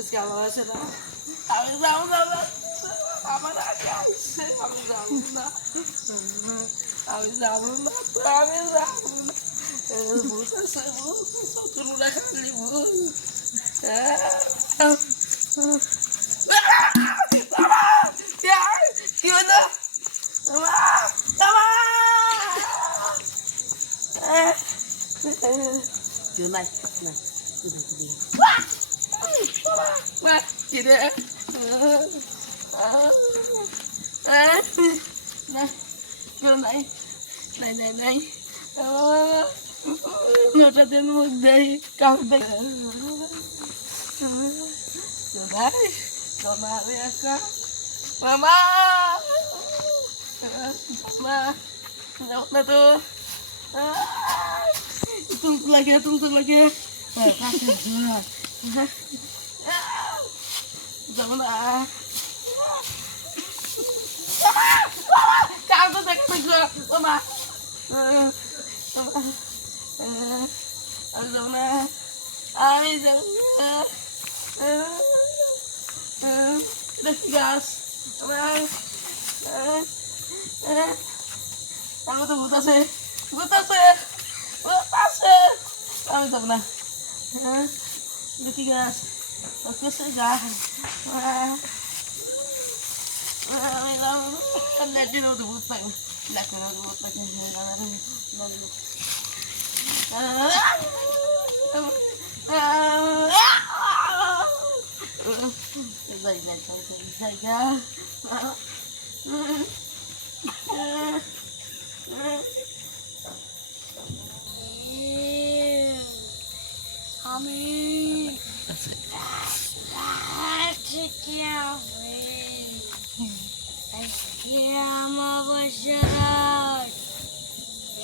इसके अलावा से ना আমি যাবো না আমার আগে আসছে আমি যাবো না আমি যাবো না আমি যাবো না ভূত আছে ভূত শত্রুরা খালি ভূত কি হলো chưa này này gì đấy này chưa này này này này nó ra đến một đây cao đây chưa đấy rồi mà đi cá mama mama nó tuh tuntut lagi kasih gua jangan kau tuh sakit gua mama jangan udah gas kamu tuh buta sih kami tak pernah udah gas bagus aja kan lihat dia udah buta nggak kena buta saja Amin. Sekian besar.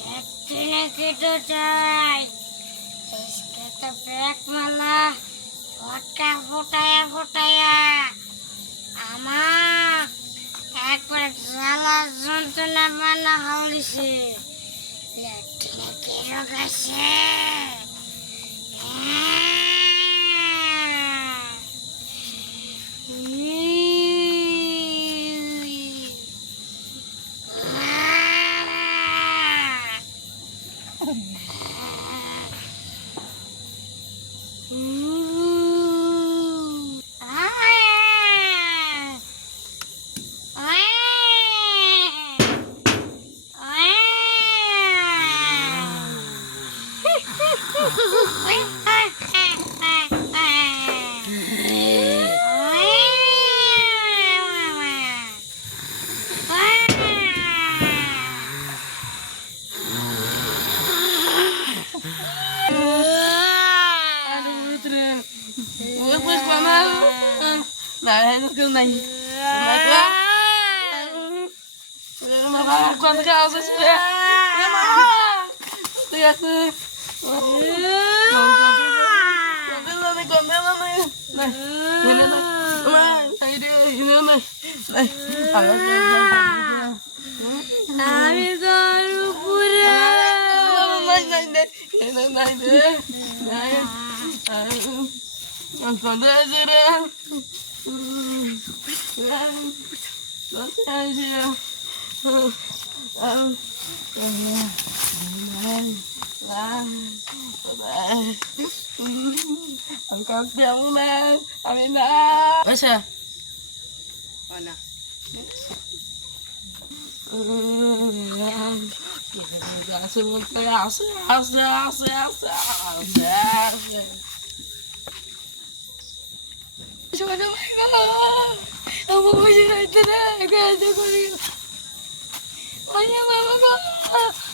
Betul gitu coy. Kita bek malah ফোটায়া আমার একবার জ্বালা যন্ত্রণা বানা হলিছে ল্যাট্রিনে কেরো গেছে Này nó kêu này mệt quá mà con cao rồi chứ mà tuyệt rồi còn thế nó này này nhìn lên này này đi nhìn lên này này ở đây আমি তোর উপরে নাই নাই নাই নাই নাই নাই còn đây gì đây Angkat jauh lah, Amina. Masa? Mana? Semua Coba aku mau jadi itu deh, kayak jago nih. Banyak mama kok.